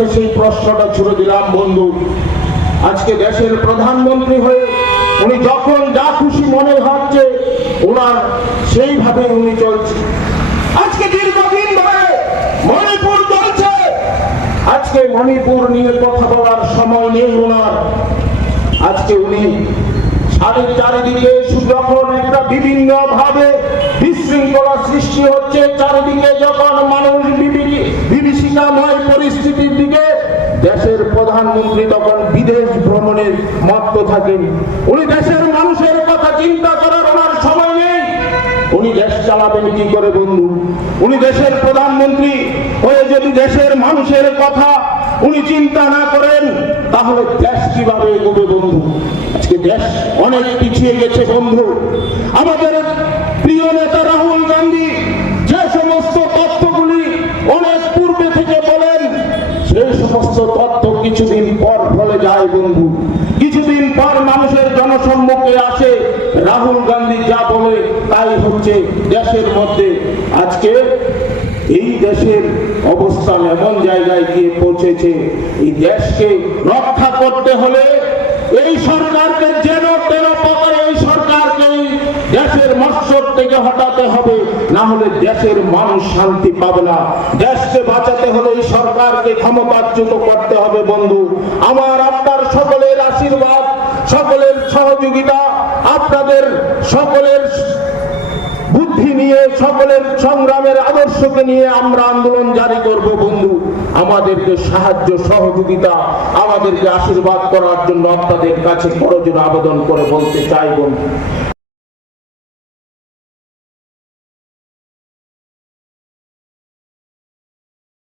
কাছে সেই প্রশ্নটা ছুড়ে দিলাম বন্ধু, আজকে দেশের প্রধানমন্ত্রী হয়ে উনি যখন যা খুশি মনে ভাবছে ওনার সেইভাবে উনি চলছে। আজকে দীর্ঘদিন ধরে মণিপুর চলছে, আজকে মণিপুর নিয়ে কথা বলার সময় নেই ওনার। আজকে উনি চারিদিকে যখন একটা বিভিন্ন ভাবে বিশৃঙ্খলা সৃষ্টি হচ্ছে, চারিদিকে যখন মানুষ বিভীষিকাময় পরিস্থিতির দিকে, দেশের প্রধানমন্ত্রী তখন বিদেশ ভ্রমণের মত্ত থাকেন। উনি দেশের মানুষের কথা চিন্তা করার ওনার সময় নেই। উনি দেশ চালাবেন কি করে বন্ধু? উনি দেশের প্রধানমন্ত্রী হয়ে যদি দেশের মানুষের কথা উনি চিন্তা না করেন তাহলে দেশ কিভাবে এগোবে বন্ধু? আজকে দেশ অনেক পিছিয়ে গেছে বন্ধু। আমাদের প্রিয় নেতা রাহুল গান্ধী যে সমস্ত তথ্যগুলি অনেক পূর্বে থেকে বলেন, সেই সমস্ত তথ্য কিছুদিন পর ফলে যায় বন্ধু। কিছুদিন পর মানুষের জনসম্মুখে আসে রাহুল গান্ধী যা বলে তাই হচ্ছে দেশের মধ্যে। আজকে এই দেশের অবস্থান এমন জায়গায় গিয়ে পৌঁছেছে, এই দেশকে রক্ষা করতে হলে এই সরকারকে যেন তেন প্রকারে এই সরকারকে দেশের মস্তক থেকে হটাতে হবে, না হলে দেশের মানুষ শান্তি পাবে না। দেশকে বাঁচাতে হলে এই সরকারকে ক্ষমতাচ্যুত করতে হবে বন্ধু। আমার আপনার সকলের আশীর্বাদ, সকলের সহযোগিতা, আপনাদের সকলের বুদ্ধি নিয়ে, সকলের সংগ্রামের আদর্শকে নিয়ে আমরা আন্দোলন জারি করব বন্ধু। আমাদেরকে সাহায্য সহযোগিতা, আমাদেরকে আশীর্বাদ করার জন্য আপনাদের কাছে করজোড়ে আবেদন করে বলতে চাই বন্ধু।